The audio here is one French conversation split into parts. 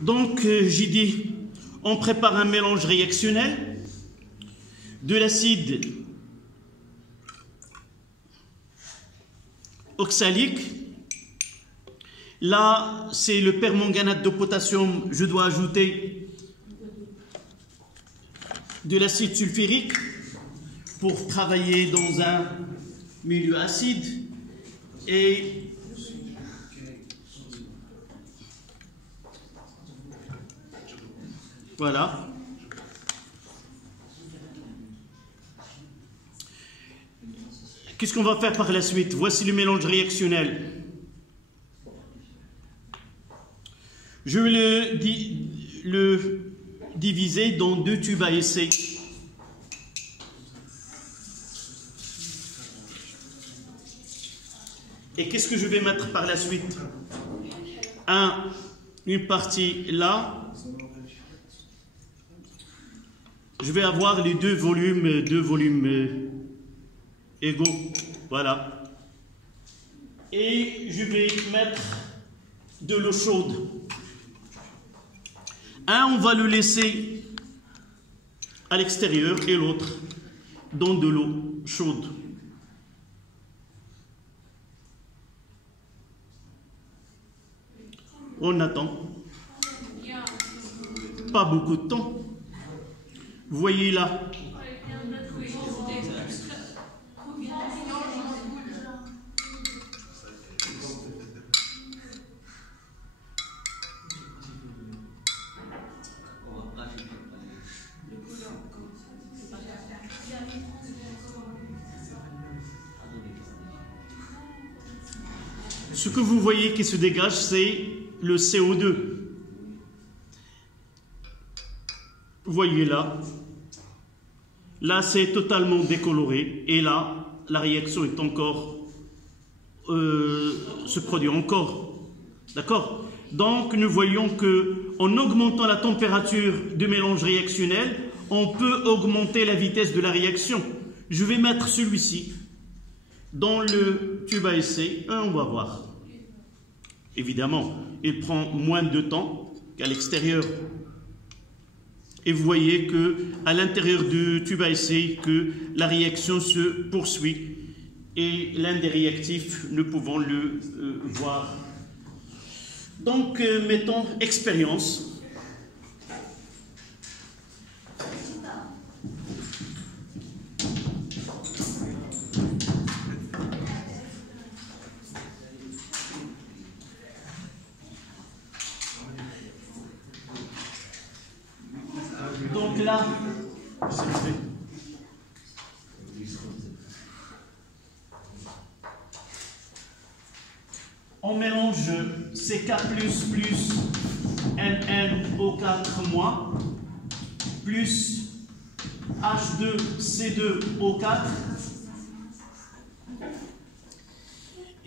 Donc, j'ai dit, on prépare un mélange réactionnel de l'acide oxalique. Là, c'est le permanganate de potassium. Je dois ajouter de l'acide sulfurique pour travailler dans un milieu acide. Et voilà. Qu'est-ce qu'on va faire par la suite? Voici le mélange réactionnel. Je vais le diviser dans deux tubes à essai. Et qu'est-ce que je vais mettre par la suite? Une partie là. Je vais avoir les deux volumes égaux. Voilà. Et je vais mettre de l'eau chaude. On va le laisser à l'extérieur et l'autre dans de l'eau chaude. On attend. Pas beaucoup de temps. Vous voyez là. Ce que vous voyez qui se dégage, c'est le CO2. Vous voyez là. Là, c'est totalement décoloré. Et là, la réaction est encore... se produit encore. D'accord? Donc, nous voyons qu'en augmentant la température du mélange réactionnel, on peut augmenter la vitesse de la réaction. Je vais mettre celui-ci dans le tube à essai. On va voir. Évidemment, il prend moins de temps qu'à l'extérieur. Et vous voyez qu'à l'intérieur du tube à essai, que la réaction se poursuit. Et l'un des réactifs, nous pouvons le voir. Donc, mettons expérience. Donc là, on mélange CK++ NnO4- plus H2C2O4.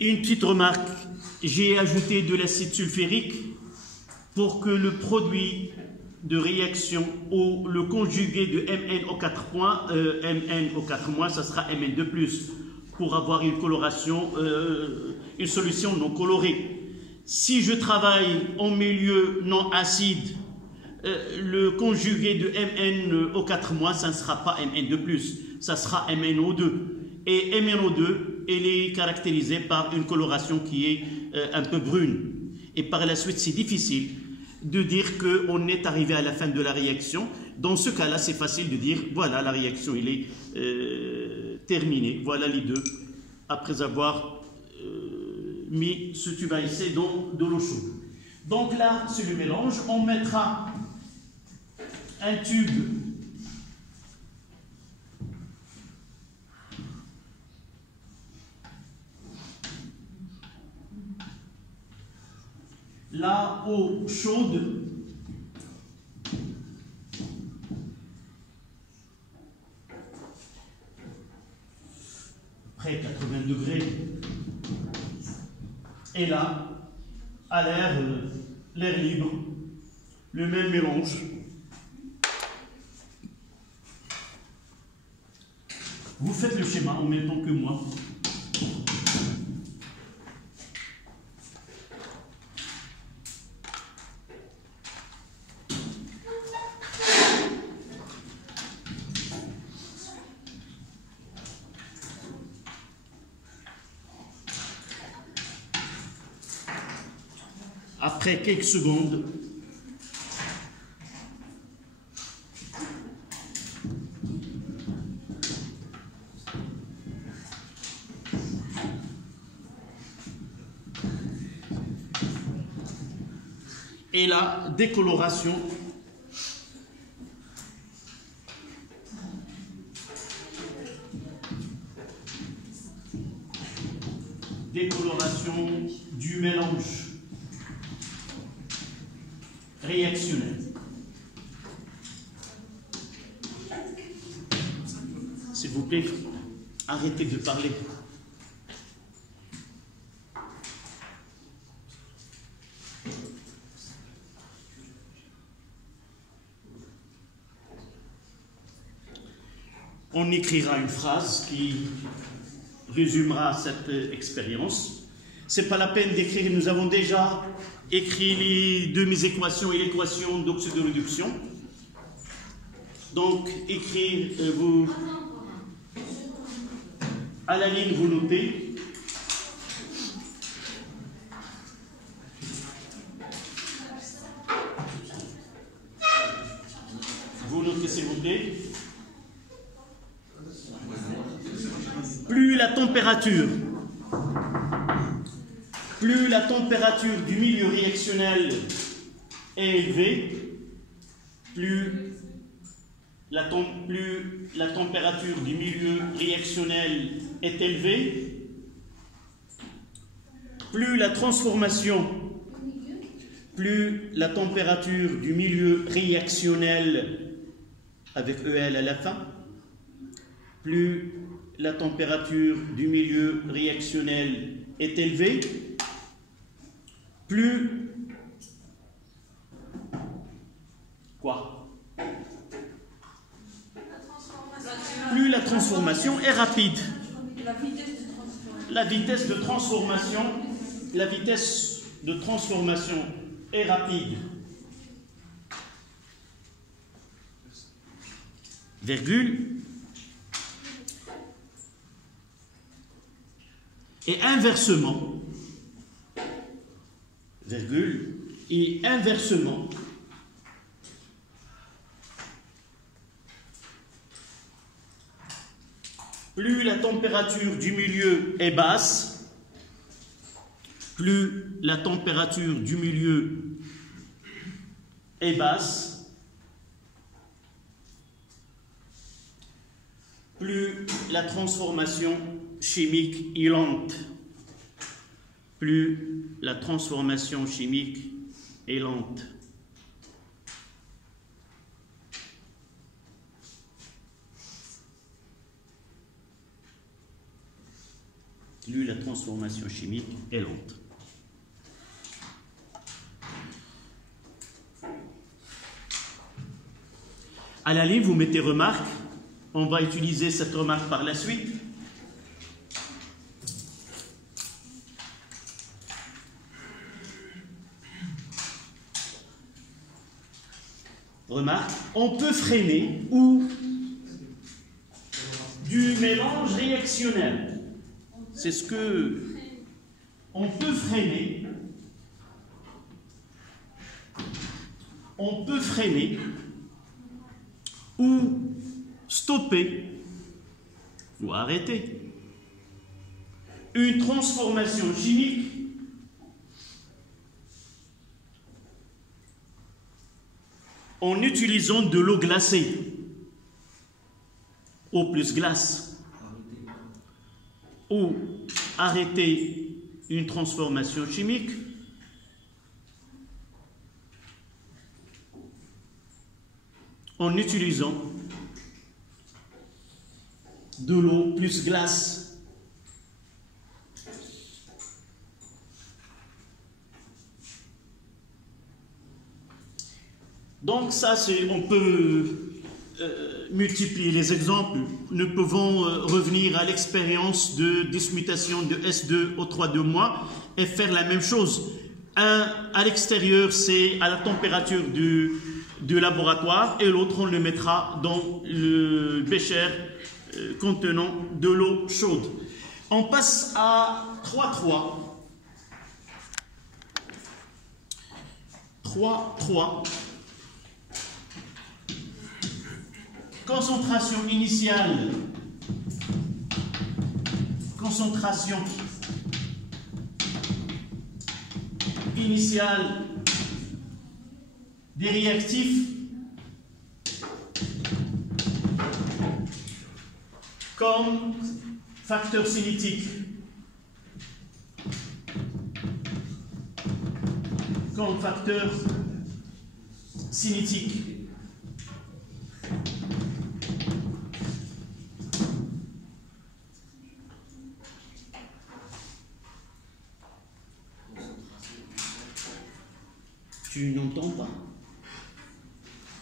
Une petite remarque, j'ai ajouté de l'acide sulfurique pour que le produit de réaction ou le conjugué de MnO4-, ça sera Mn2+, pour avoir une coloration, une solution non colorée. Si je travaille en milieu non acide, le conjugué de MnO4-, ça ne sera pas Mn2+, ça sera MnO2. Et MnO2, elle est caractérisée par une coloration qui est un peu brune. Et par la suite, c'est difficile de dire qu'on est arrivé à la fin de la réaction. Dans ce cas-là, c'est facile de dire, voilà, la réaction, elle est terminée. Voilà les deux, après avoir mis ce tube à essai dans de l'eau chaude. Donc là, c'est le mélange. On mettra un tube la eau chaude près 80 degrés et là à l'air libre le même mélange. Vous faites le schéma en même temps que moi. après quelques secondes, et la décoloration du mélange réactionnel. S'il vous plaît, arrêtez de parler. On écrira une phrase qui résumera cette expérience. Ce n'est pas la peine d'écrire, nous avons déjà écrit les demi-équations et l'équation d'oxydoréduction. Donc, écrire, vous, à la ligne, vous notez. Vous notez, s'il vous plaît. Plus la température du milieu réactionnel est élevée, plus la température du milieu réactionnel est élevée, plus la température du milieu réactionnel avec EL à la fin, plus la température du milieu réactionnel est élevée, plus la transformation est rapide. La vitesse de transformation est rapide. Virgule. Et inversement, virgule, et inversement, plus la température du milieu est basse, plus la température du milieu est basse, plus la transformation chimique est lente. Plus la transformation chimique est lente. Plus la transformation chimique est lente. À la ligne, vous mettez remarque. On va utiliser cette remarque par la suite. Remarque, on peut freiner ou du mélange réactionnel. C'est ce que on peut freiner. On peut freiner ou stopper ou arrêter une transformation chimique en utilisant de l'eau glacée, eau plus glace, ou arrêter une transformation chimique en utilisant de l'eau plus glace. Donc ça, on peut multiplier les exemples. Nous pouvons revenir à l'expérience de dismutation de S2 au 3 mois et faire la même chose. Un à l'extérieur, c'est à la température du laboratoire, et l'autre, on le mettra dans le bécher contenant de l'eau chaude. On passe à 3.3. 3. Concentration initiale. Concentration initiale des réactifs comme facteur cinétique. Comme facteur cinétique. Tu n'entends pas.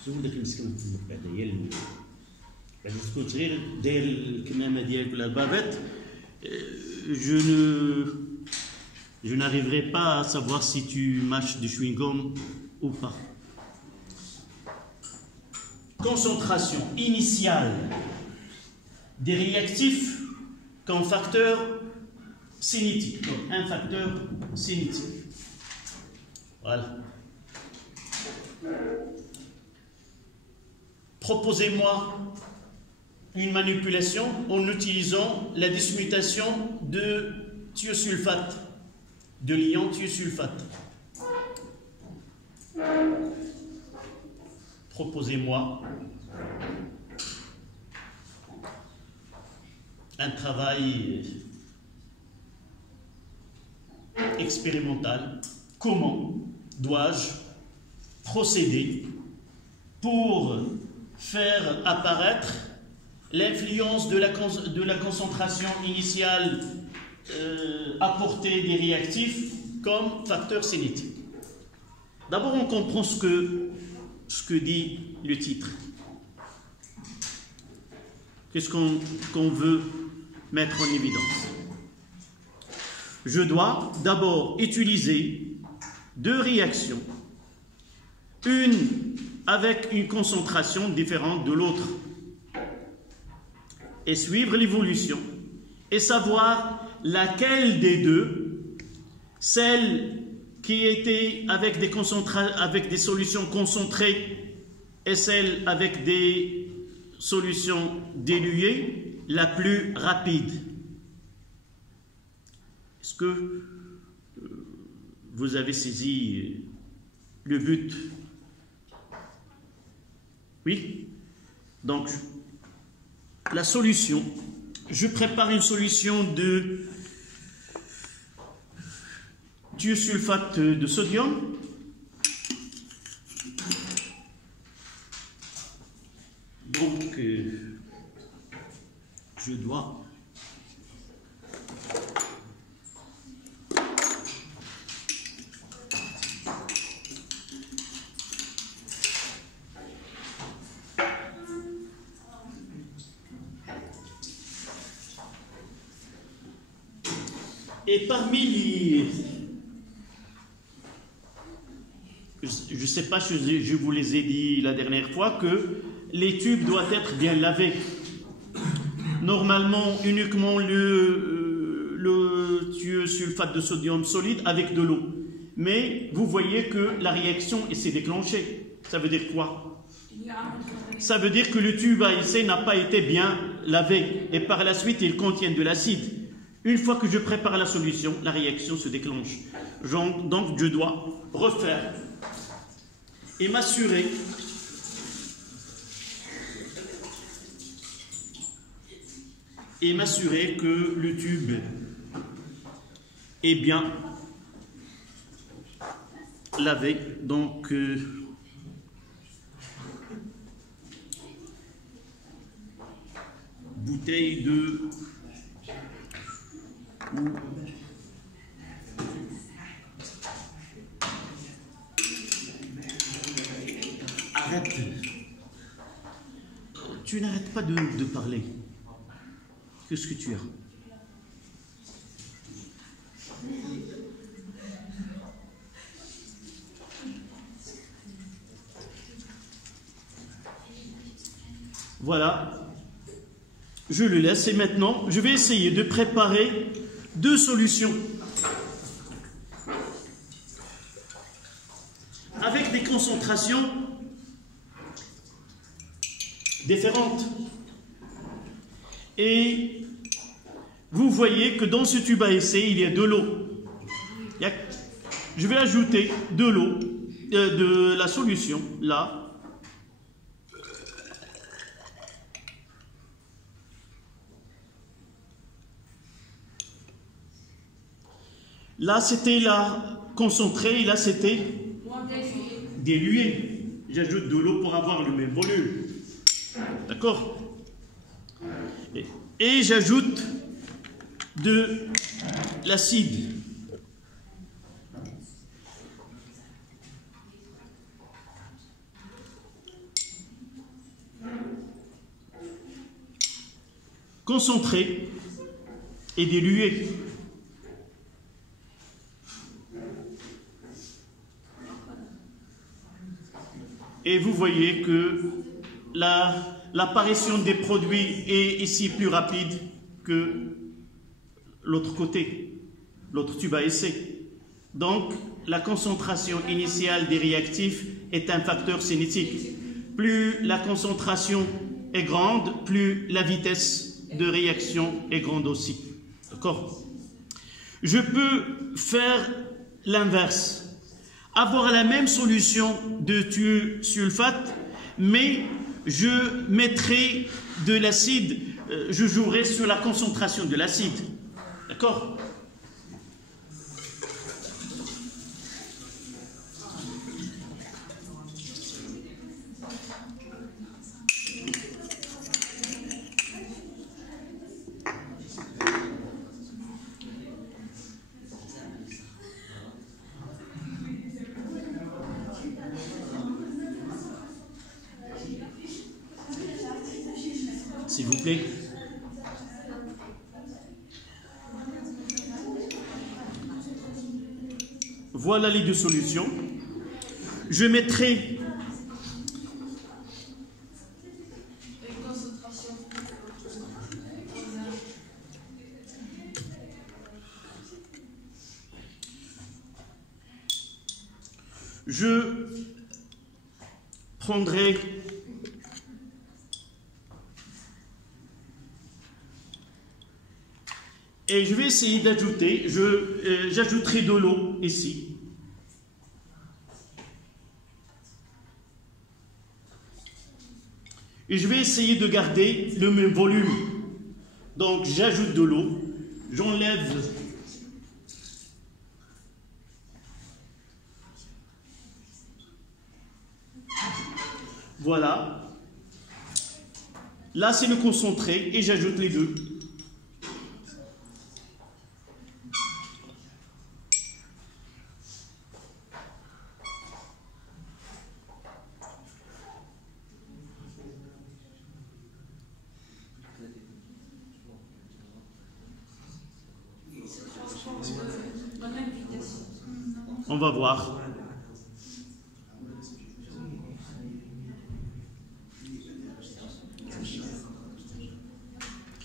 زودك المسكين هذا بعد تكون صغير داير الكمامه ديالك ولا البافيت. Je n'arriverai pas à savoir si tu mâches du chewing-gum ou pas. Concentration initiale des réactifs comme facteur cinétique. Donc un facteur cinétique. Voilà. Proposez-moi une manipulation en utilisant la dismutation de thiosulfate, de l'ion thiosulfate. Proposez-moi un travail expérimental. Comment dois-je procéder pour faire apparaître l'influence de la concentration initiale apportée des réactifs comme facteur cinétique. D'abord, on comprend ce que dit le titre. Qu'est-ce qu'on veut mettre en évidence? Je dois d'abord utiliser deux réactions, une avec une concentration différente de l'autre, et suivre l'évolution et savoir laquelle des deux, celle qui était avec des solutions concentrées et celle avec des solutions diluées, la plus rapide. Est-ce que vous avez saisi le but? Oui? Donc, la solution, je prépare une solution de thiosulfate de sodium. Donc, je dois et parmi les... Je ne sais pas, je vous les ai dit la dernière fois, que les tubes doivent être bien lavés. Normalement, uniquement le thiosulfate de sodium solide avec de l'eau. Mais vous voyez que la réaction s'est déclenchée. Ça veut dire quoi? Ça veut dire que le tube AIC n'a pas été bien lavé. Et par la suite, il contient de l'acide. Une fois que je prépare la solution, la réaction se déclenche. Donc, je dois refaire et m'assurer que le tube est bien lavé. Donc, bouteille de... Arrête. Tu n'arrêtes pas de parler. Qu'est-ce que tu as? Voilà. Je le laisse et maintenant, je vais essayer de préparer deux solutions avec des concentrations différentes. Et vous voyez que dans ce tube à essai, il y a de l'eau. Je vais ajouter de l'eau, de la solution, là. Là, c'était la concentrée, et là, c'était dilué. J'ajoute de l'eau pour avoir le même volume. D'accord? Et j'ajoute de l'acide. Concentré et dilué. Et vous voyez que l'apparition des produits est ici plus rapide que l'autre côté, l'autre tube à essai. Donc, la concentration initiale des réactifs est un facteur cinétique. Plus la concentration est grande, plus la vitesse de réaction est grande aussi. D'accord? Je peux faire l'inverse. Avoir la même solution de thiosulfate, mais je mettrai de l'acide, je jouerai sur la concentration de l'acide. D'accord? S'il vous plaît. Voilà les deux solutions. Je mettrai je prendrai et je vais essayer d'ajouter, j'ajouterai de l'eau ici. Et je vais essayer de garder le même volume. Donc j'ajoute de l'eau, j'enlève voilà. Là c'est le concentré et j'ajoute les deux. On va voir.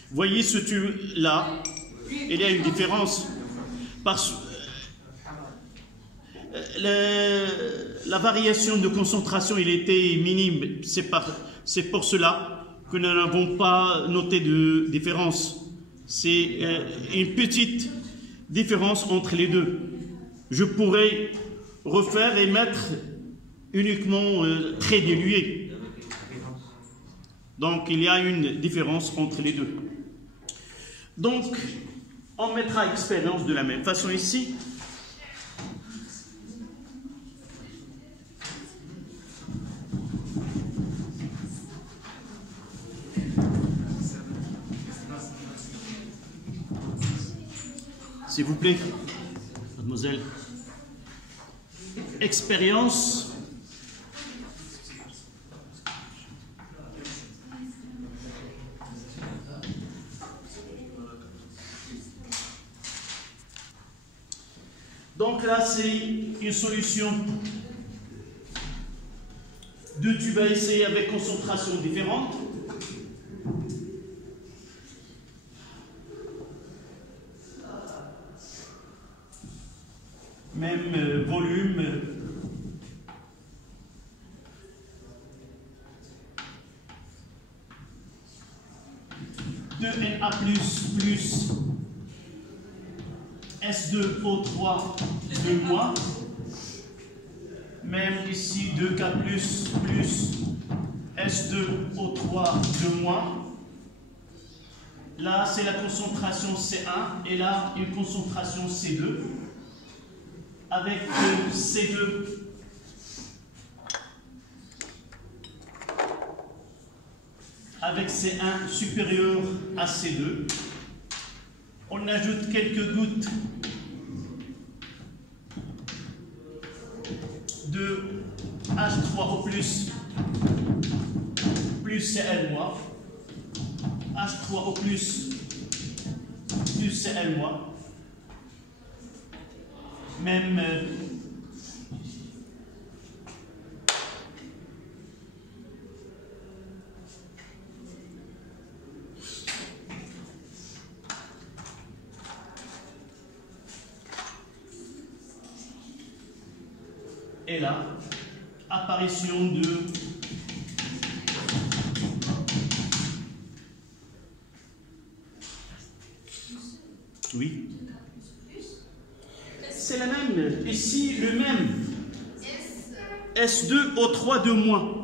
Voyez ce tube-là, il y a une différence. Parce la variation de concentration, il était minime. C'est pour cela que nous n'avons pas noté de différence. C'est une petite différence entre les deux. Je pourrais refaire et mettre uniquement très dilué. Donc il y a une différence entre les deux. Donc on mettra expérience de la même façon ici. S'il vous plaît, mademoiselle. Expérience. Donc là, c'est une solution de tube à essai avec concentration différente. Même volume. 2Na plus S2O3 de moins. Même ici, 2K plus S2O3 de moins. Là, c'est la concentration C1 et là, une concentration C2 avec C2 avec C1 supérieur à C2. On ajoute quelques gouttes de H3O plus Cl-. H3O plus Cl-. Même et là, apparition de oui. C'est la même. Ici, le même. S2O3 de moins.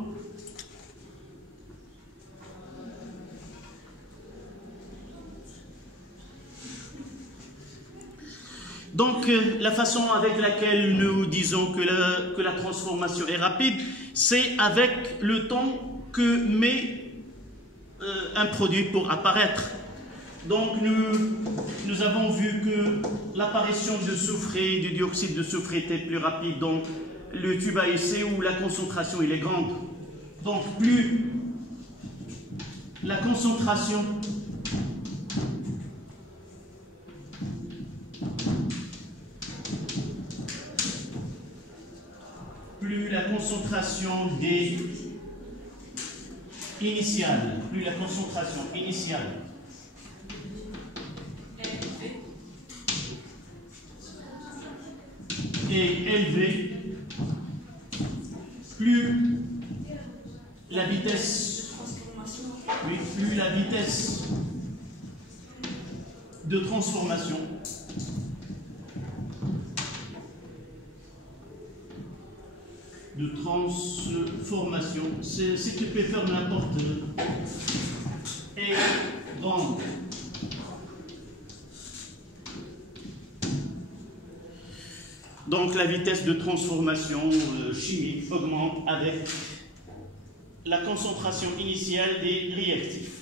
Donc, la façon avec laquelle nous disons que la transformation est rapide, c'est avec le temps que met un produit pour apparaître. Donc, nous avons vu que l'apparition de soufre et du dioxyde de soufre était plus rapide dans le tube à essai où la concentration il est grande. Donc, plus la concentration des initiales, plus la concentration initiale est élevée, plus la vitesse, plus la vitesse de transformation si tu peux faire n'importe est grande. Donc la vitesse de transformation chimique augmente avec la concentration initiale des réactifs.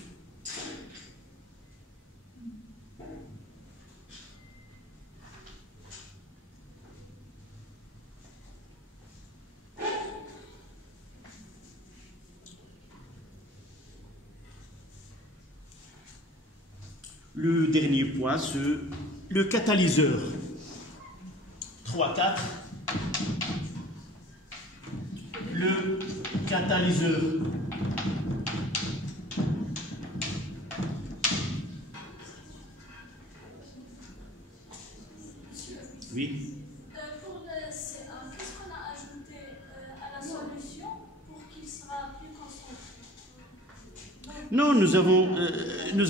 Le dernier point, c'est le catalyseur. 3-4. Le catalyseur. Oui. Pour le C1, qu'est-ce qu'on a ajouté à la solution pour qu'il sera plus concentré? Non, nous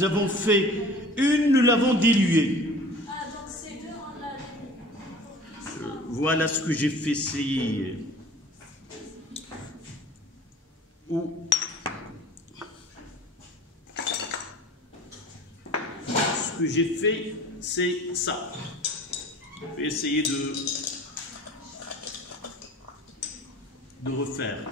avons fait une, nous l'avons diluée. Ah, donc C2, on l'a dilué. Voilà ce que j'ai fait, c'est ce que j'ai fait, c'est ça. Je vais essayer de refaire.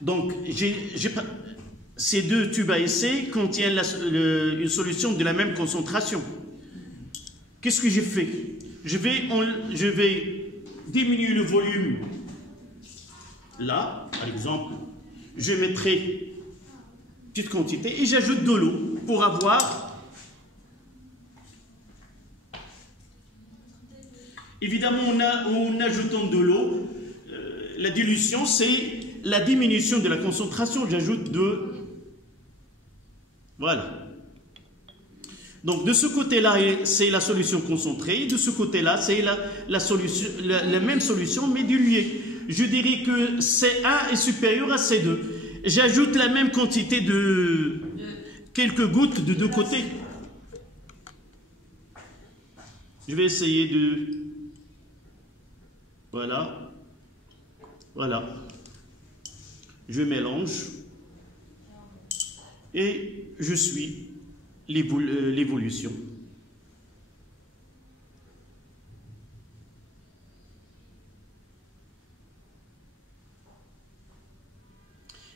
Donc, ces deux tubes à essai contiennent une solution de la même concentration. Qu'est-ce que j'ai fait? Je vais diminuer le volume. Là, par exemple, je mettrai une petite quantité et j'ajoute de l'eau pour avoir... Évidemment, en ajoutant de l'eau, la dilution, c'est la diminution de la concentration. J'ajoute Voilà. Donc de ce côté-là, c'est la solution concentrée. De ce côté-là, c'est la même solution, mais diluée. Je dirais que C1 est supérieur à C2. J'ajoute la même quantité de quelques gouttes de deux côtés. Je vais essayer de... Voilà. Voilà. Je mélange. Et je suis l'évolution.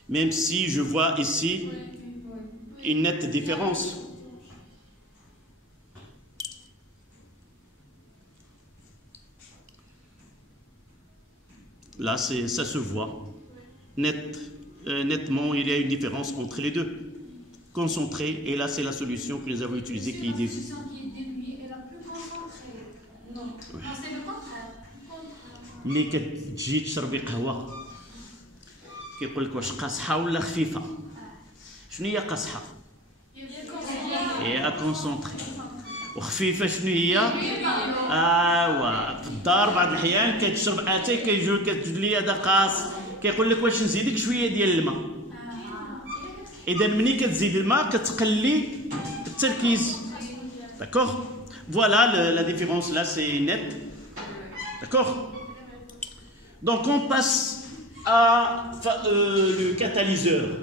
Même si je vois ici une nette différence. Là, ça se voit. Nettement, il y a une différence entre les deux. Concentré, et là, c'est la solution que nous avons utilisée qui est diluée. La solution qui est diluée est la plus concentrée. Non, non, c'est le contraire. ملي كتجي تشربي قهوة كيقول لك واش قاصحة ولا خفيفة؟ شنو هي قاصحة؟ هي كونسونطري. وخفيفة شنو هي؟ في الدار بعض الأحيان كتشرب اتاي كيجيو كتجد لي هذا قاص كيقول لك واش نزيدك شوية ديال الماء. إذا ملي كتزيد الماء كتقلي التركيز. D'accord? Voilà, la différence là c'est net. D'accord? Donc on passe à le catalyseur.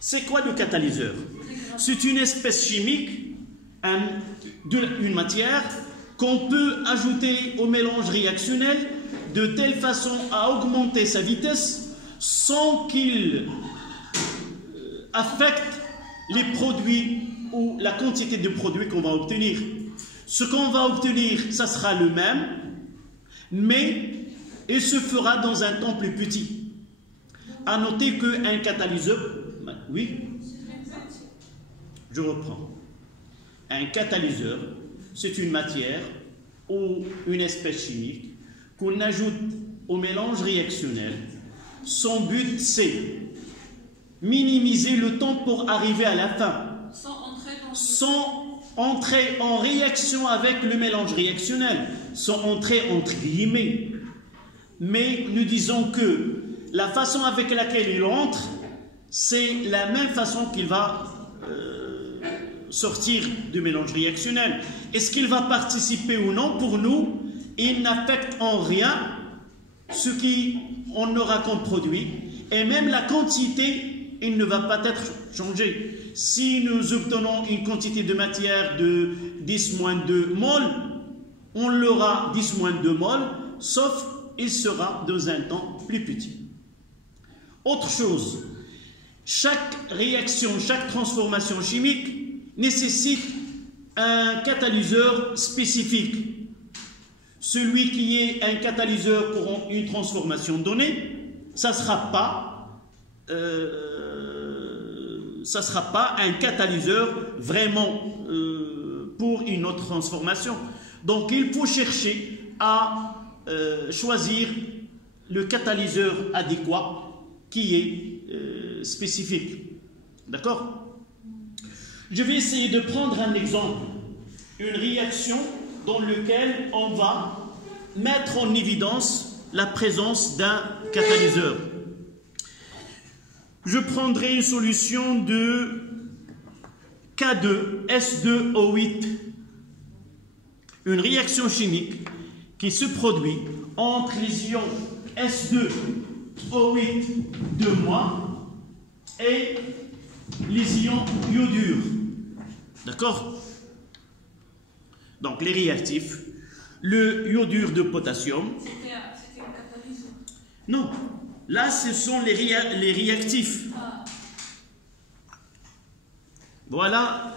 C'est quoi le catalyseur? C'est une espèce chimique, une matière qu'on peut ajouter au mélange réactionnel de telle façon à augmenter sa vitesse sans qu'il affecte les produits ou la quantité de produits qu'on va obtenir. Ce qu'on va obtenir, ça sera le même, mais il se fera dans un temps plus petit. À noter qu'un catalyseur... Oui? Je reprends. Un catalyseur, c'est une matière ou une espèce chimique qu'on ajoute au mélange réactionnel. Son but, c'est minimiser le temps pour arriver à la fin, sans entrer en réaction avec le mélange réactionnel, sans entrer entre guillemets. Mais nous disons que la façon avec laquelle il entre, c'est la même façon qu'il va sortir du mélange réactionnel. Est-ce qu'il va participer ou non? Pour nous, il n'affecte en rien ce qu'on aura comme produit, et même la quantité, il ne va pas être changé. Si nous obtenons une quantité de matière de 10-2 moles, on l'aura 10-2 moles, sauf il sera dans un temps plus petit. Autre chose, chaque réaction, chaque transformation chimique nécessite un catalyseur spécifique. Celui qui est un catalyseur pour une transformation donnée, ça ne sera pas un catalyseur vraiment pour une autre transformation. Donc il faut chercher à choisir le catalyseur adéquat qui est spécifique. D'accord? Je vais essayer de prendre un exemple, une réaction dans laquelle on va mettre en évidence la présence d'un catalyseur. Je prendrai une solution de K2S2O8, une réaction chimique qui se produit entre les ions S2O8 et les ions iodure. D'accord? Donc les réactifs, le iodure de potassium. C'était un catalyseur. Non, là ce sont les réactifs. Voilà,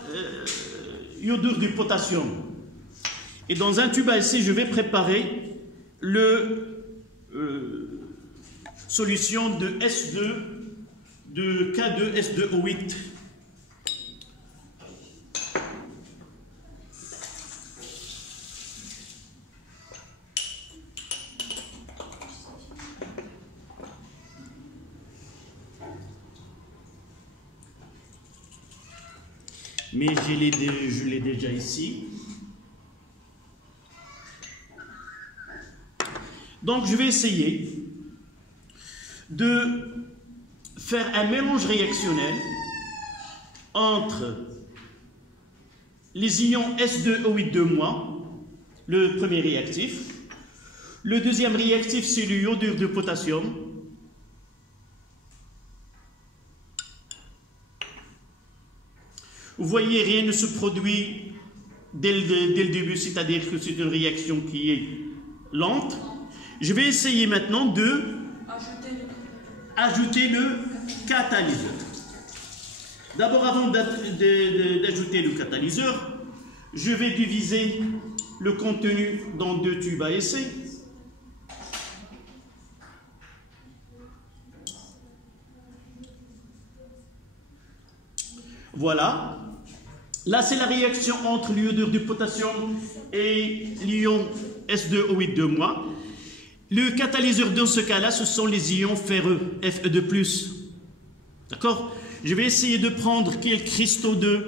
iodure du potassium. Et dans un tube ici, je vais préparer le solution de S2, de K2S2O8. mais je l'ai déjà ici. Donc je vais essayer de faire un mélange réactionnel entre les ions S2O8 le premier réactif. Le deuxième réactif, c'est le iodure de potassium. Vous voyez, rien ne se produit dès le début, c'est-à-dire que c'est une réaction qui est lente. Je vais essayer maintenant de ajouter le catalyseur. D'abord, avant d'ajouter le catalyseur, je vais diviser le contenu dans 2 tubes à essai. Voilà. Là, c'est la réaction entre l'iodure de potassium et l'ion S2O8 Le catalyseur dans ce cas-là, ce sont les ions ferreux, Fe2+. D'accord? Je vais essayer de prendre quelques cristaux des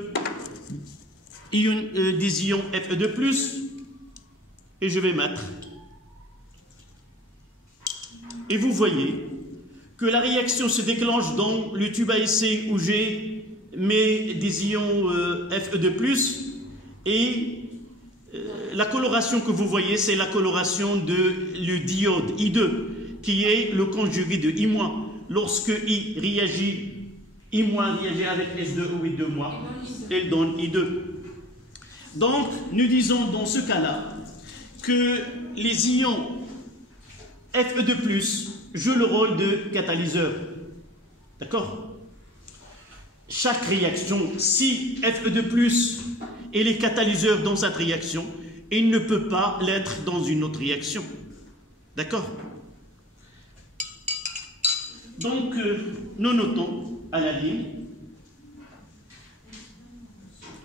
ions Fe2+, et je vais mettre. Et vous voyez que la réaction se déclenche dans le tube à essai où j'ai mis des ions Fe2+, et la coloration que vous voyez, c'est la coloration de le diode I2, qui est le conjugué de I-. Lorsque I réagit, I- réagit avec S2O8 elle donne I2. Donc, nous disons dans ce cas-là que les ions Fe2+ jouent le rôle de catalyseur. D'accord? Chaque réaction, si Fe2+ est le catalyseur dans cette réaction, il ne peut pas l'être dans une autre réaction. D'accord? Donc, nous notons à la ligne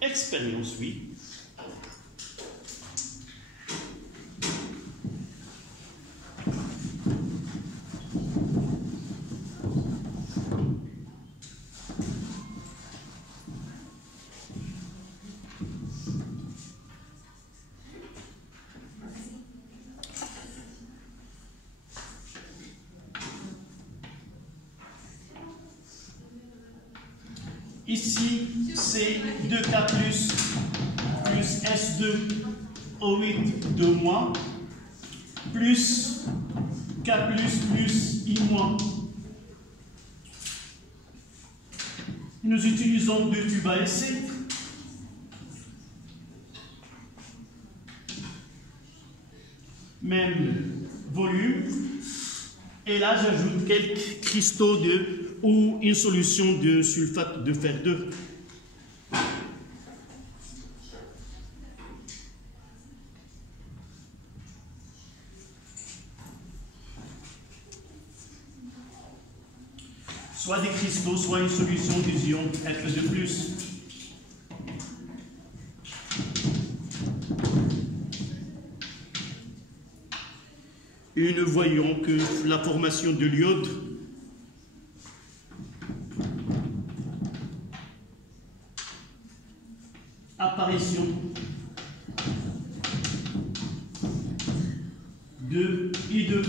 expérience, oui. Ici, c'est 2K plus S2O8 plus K plus I-. Nous utilisons 2 tubes à essai. Même volume. Et là, j'ajoute quelques cristaux ou une solution de sulfate de fer 2. Soit des cristaux, soit une solution des ions Fe2+. Et nous voyons que la formation de l'iode apparition de I2.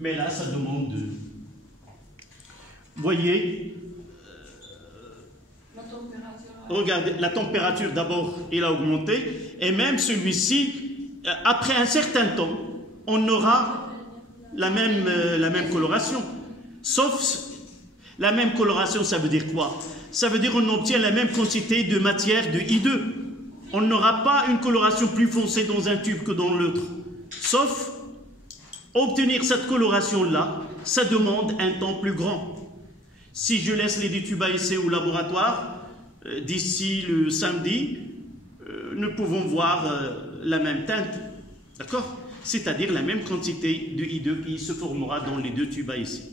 Mais là, ça demande de... Vous voyez, regardez, la température d'abord, il a augmenté, et même celui-ci, après un certain temps, on aura la même coloration. Sauf, la même coloration, ça veut dire quoi? Ça veut dire qu'on obtient la même quantité de matière de I2. On n'aura pas une coloration plus foncée dans un tube que dans l'autre. Sauf, obtenir cette coloration-là, ça demande un temps plus grand. Si je laisse les 2 tubes à essai au laboratoire, d'ici le samedi, nous pouvons voir la même teinte, d'accord? C'est-à-dire la même quantité de I2 qui se formera dans les 2 tubes à essai.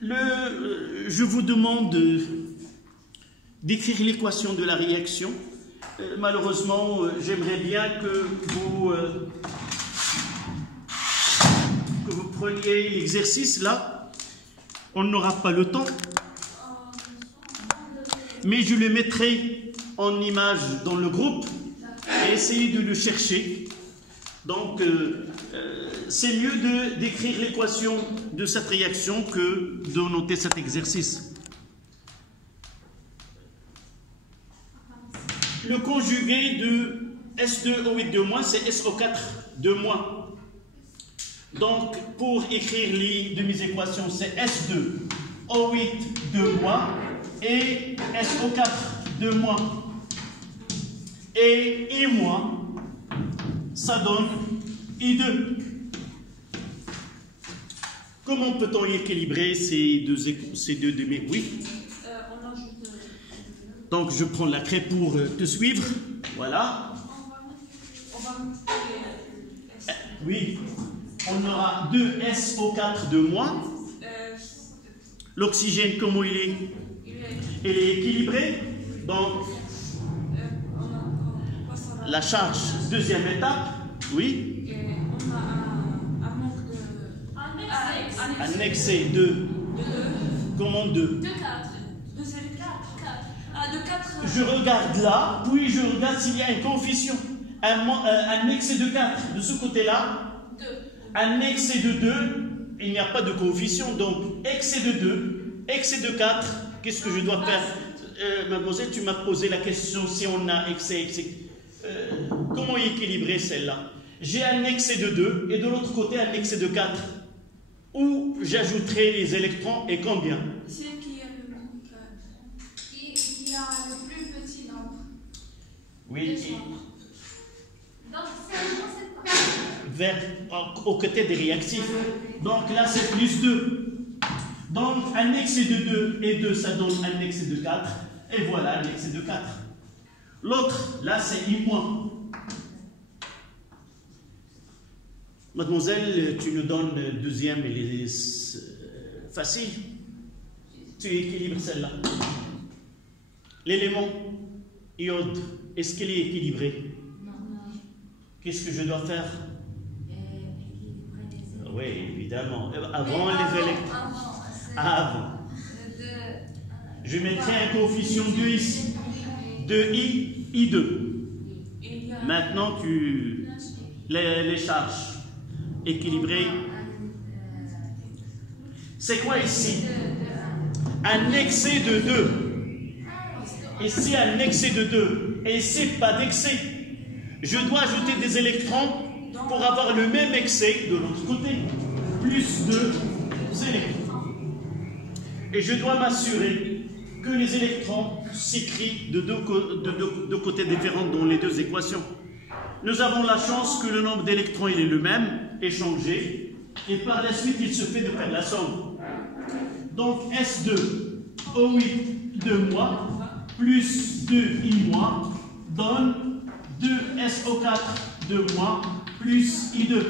Je vous demande d'écrire l'équation de la réaction. Malheureusement, j'aimerais bien que vous preniez l'exercice là. On n'aura pas le temps. Mais je le mettrai en image dans le groupe et essayer de le chercher. Donc, c'est mieux d'écrire l'équation de cette réaction que de noter cet exercice. Le conjugué de S2O8 2-, c'est SO4 2-. Donc, pour écrire les demi-équations, c'est S2O8 2- et SO4 2-. Et I-, ça donne I2. Comment peut-on équilibrer ces deux demi? Oui. On ajoute. Donc, je prends la craie pour te suivre. Voilà. On va multiplier. Oui. On aura 2 SO4 2-. L'oxygène, comment il est? Il est équilibré. Donc, la charge, deuxième étape. Oui. On a un manque de. Annexé 2. Comment 2? De 4. De 4. Ah, de 4. Je regarde là, puis je regarde s'il y a un coefficient. Un excès de 4. De ce côté-là, 2. Un excès de 2, il n'y a pas de coefficient. Donc, excès de 2, excès de 4, qu'est-ce que je dois faire? Mademoiselle, tu m'as posé la question si on a excès. Comment équilibrer celle-là? J'ai un excès de 2 et de l'autre côté un excès de 4. Où j'ajouterai les électrons et combien? C'est qui a le manque. Qui a le plus petit nombre. Oui. Donc, c'est Au côté des réactifs. Donc là, c'est plus 2. Donc, un excès de 2 et 2, ça donne un excès de 4. Et voilà, un excès de 4. L'autre, là, c'est I-. Mademoiselle, tu nous donnes le deuxième, elle est facile. Tu équilibres celle-là. L'élément iode, est-ce qu'il est équilibré? Non. Qu'est-ce que je dois faire? Équilibrer les électrons. Oui, évidemment. Avant les électrons. Avant. Je mettrai un coefficient 2 ici. 2i, I2. Maintenant, les charges équilibrées. C'est quoi ici? Un excès de 2. Ici, un excès de 2. Et ici, pas d'excès. Je dois ajouter des électrons pour avoir le même excès de l'autre côté. Plus 2 électrons. Et je dois m'assurer que les électrons s'écrivent de deux côtés différents dans les deux équations. Nous avons la chance que le nombre d'électrons il est le même, échangé, et par la suite il se fait de faire la somme. Donc S2O8 2- plus 2I- donne 2SO4 2- plus I2.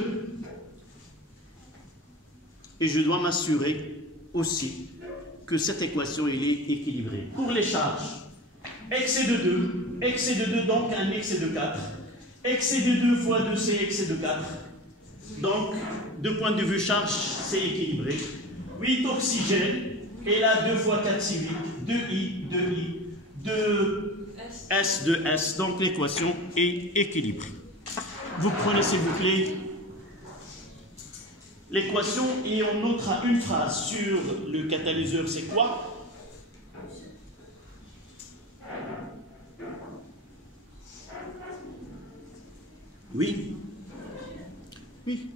Et je dois m'assurer aussi que cette équation elle est équilibrée. Pour les charges, excès de 2, donc un excès de 4. Excès de 2 fois 2, c'est excès de 4. Donc, de point de vue charge, c'est équilibré. 8 oxygène, et là 2 fois 4, c'est 8. 2I, 2S, 2S. Donc l'équation est équilibrée. Vous prenez s'il vous plaît l'équation et on notera une phrase sur le catalyseur, c'est quoi? Oui. Oui.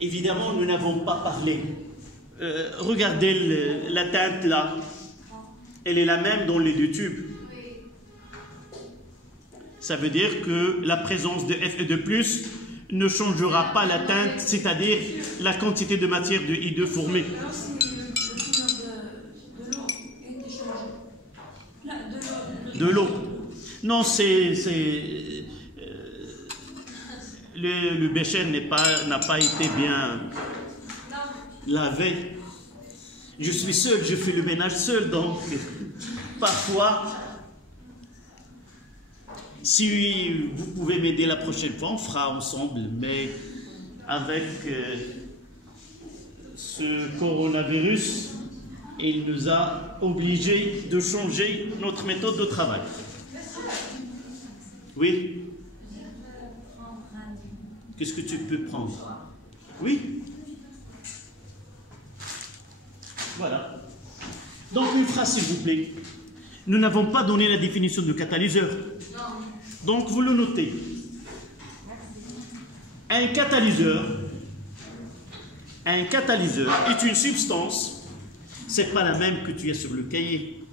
Évidemment, nous n'avons pas parlé. Regardez la teinte là. Elle est la même dans les deux tubes. Ça veut dire que la présence de F et de plus ne changera pas la teinte, c'est-à-dire la quantité de matière de I2 formée. De l'eau. Non, c'est le bécher n'a pas été bien lavé. Je suis seul, je fais le ménage seul, donc parfois, si vous pouvez m'aider la prochaine fois, on fera ensemble, mais avec ce coronavirus, il nous a obligés de changer notre méthode de travail. Oui? Qu'est-ce que tu peux prendre? Oui? Voilà. Donc une phrase s'il vous plaît. Nous n'avons pas donné la définition de catalyseur. Donc vous le notez. Un catalyseur est une substance, c'est pas la même que tu as sur le cahier.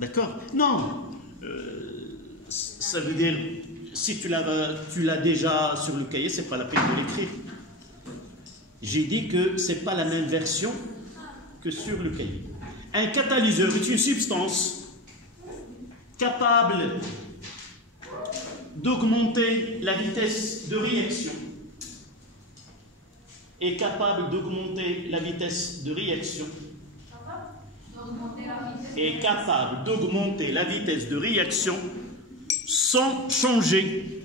D'accord? Non. Ça veut dire, si tu l'as déjà sur le cahier, c'est pas la peine de l'écrire. J'ai dit que c'est pas la même version que sur le cahier. Un catalyseur est une substance capable d'augmenter la vitesse de réaction et capable d'augmenter la vitesse de réaction et capable d'augmenter la vitesse de réaction sans changer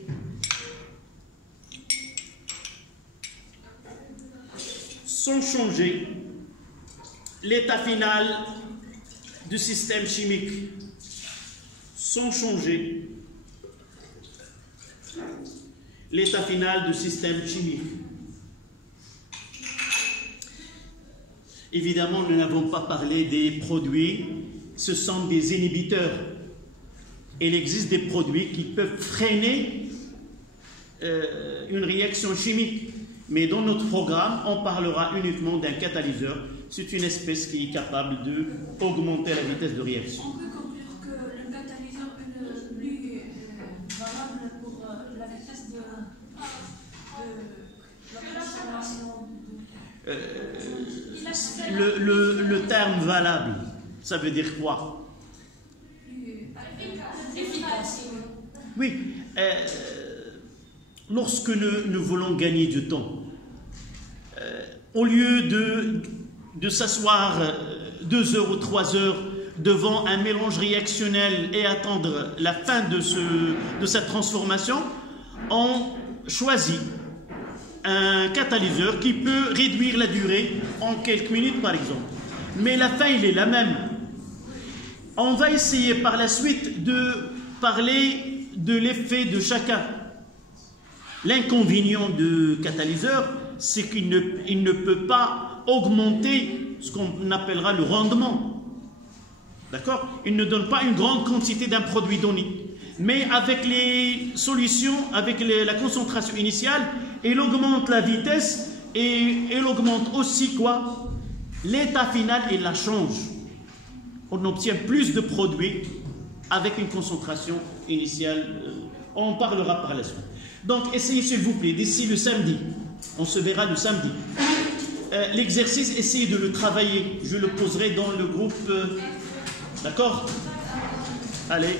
l'état final du système chimique, sans changer l'état final du système chimique. Évidemment, nous n'avons pas parlé des produits, ce sont des inhibiteurs. Il existe des produits qui peuvent freiner une réaction chimique. Mais dans notre programme, on parlera uniquement d'un catalyseur. C'est une espèce qui est capable d'augmenter la vitesse de réaction. On peut conclure que le catalyseur est plus valable pour la vitesse de la transformation. Le terme valable, ça veut dire quoi? Efficace. Oui, lorsque nous voulons gagner du temps, au lieu de s'asseoir 2 heures ou 3 heures devant un mélange réactionnel et attendre la fin de cette transformation, on choisit un catalyseur qui peut réduire la durée en quelques minutes par exemple. Mais la fin, il est la même. On va essayer par la suite de parler de l'effet de chacun. L'inconvénient du catalyseur, c'est qu'il ne peut pas augmenter ce qu'on appellera le rendement. D'accord? Il ne donne pas une grande quantité d'un produit donné. Mais avec les solutions, avec la concentration initiale, il augmente la vitesse et il augmente aussi quoi? L'état final, il la change. On obtient plus de produits avec une concentration initiale. On en parlera par la suite. Donc, essayez s'il vous plaît, d'ici le samedi. On se verra le samedi. L'exercice, essayez de le travailler. Je le poserai dans le groupe. D'accord? Allez.